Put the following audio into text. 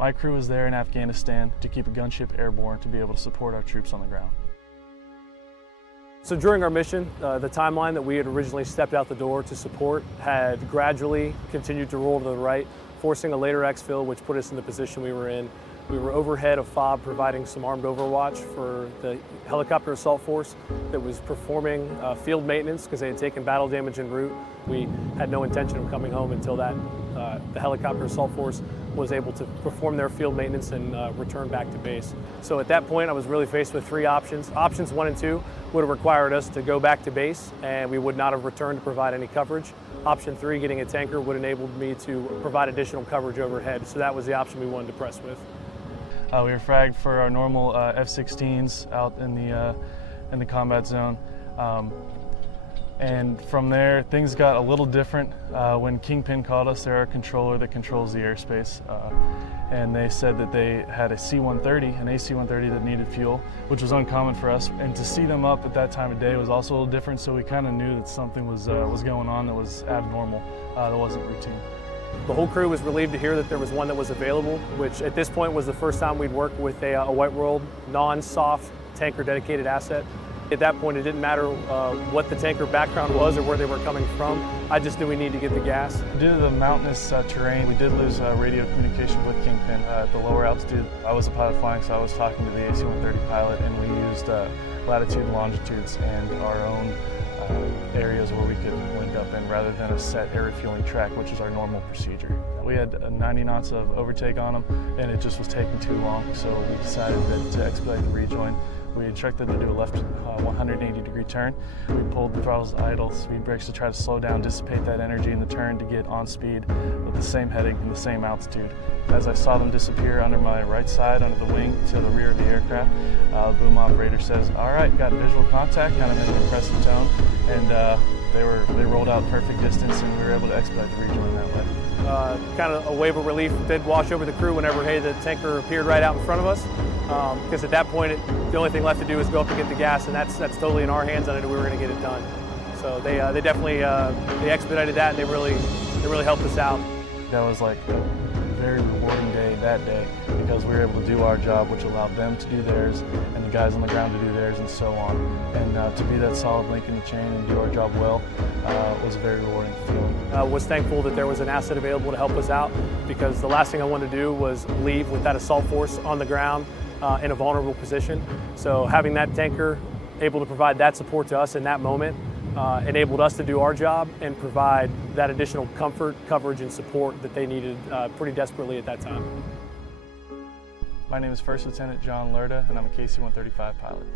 My crew was there in Afghanistan to keep a gunship airborne to be able to support our troops on the ground. So during our mission, the timeline that we had originally stepped out the door to support had gradually continued to roll to the right, forcing a later exfil, which put us in the position we were in. We were overhead of FOB providing some armed overwatch for the helicopter assault force that was performing field maintenance because they had taken battle damage en route. We had no intention of coming home until the helicopter assault force was able to perform their field maintenance and return back to base. So at that point I was really faced with three options. Options 1 and 2 would have required us to go back to base and we would not have returned to provide any coverage. Option 3, getting a tanker, would enable me to provide additional coverage overhead. So that was the option we wanted to press with. We were fragged for our normal F-16s out in the combat zone. And from there, things got a little different. When Kingpin called us, they're our controller that controls the airspace. And they said that they had a C-130, an AC-130 that needed fuel, which was uncommon for us. And to see them up at that time of day was also a little different, so we kind of knew that something was going on that was abnormal, that wasn't routine. The whole crew was relieved to hear that there was one that was available, which at this point was the first time we'd worked with a White World non-soft tanker dedicated asset. At that point, it didn't matter what the tanker background was or where they were coming from. I just knew we needed to get the gas. Due to the mountainous terrain, we did lose radio communication with Kingpin. At the lower altitude, I was a pilot flying, so I was talking to the AC-130 pilot, and we used latitude and longitudes and our own areas where we could link up in rather than a set air refueling track, which is our normal procedure. We had 90 knots of overtake on them, and it just was taking too long, so we decided that to expedite the rejoin, we instructed them to do a left 180-degree turn. We pulled the throttles idle, speed brakes to try to slow down, dissipate that energy in the turn to get on speed with the same heading and the same altitude. As I saw them disappear under my right side, under the wing to the rear of the aircraft, the boom operator says, "All right, got visual contact," kind of in an impressive tone, and they rolled out perfect distance, and we were able to expedite the rejoin that way. Kind of a wave of relief did wash over the crew whenever the tanker appeared right out in front of us, because at that point the only thing left to do is go up and get the gas, and that's totally in our hands, and I knew we were going to get it done. So they definitely they expedited that, and they really helped us out. That was like a very rewarding day that day, because we were able to do our job, which allowed them to do theirs, and the guys on the ground to do theirs, and so on. And to be that solid link in the chain and do our job well was a very rewarding feeling. I was thankful that there was an asset available to help us out, because the last thing I wanted to do was leave with that assault force on the ground in a vulnerable position. So having that tanker able to provide that support to us in that moment enabled us to do our job and provide that additional comfort, coverage, and support that they needed pretty desperately at that time. My name is First Lieutenant John Lerda, and I'm a KC-135 pilot.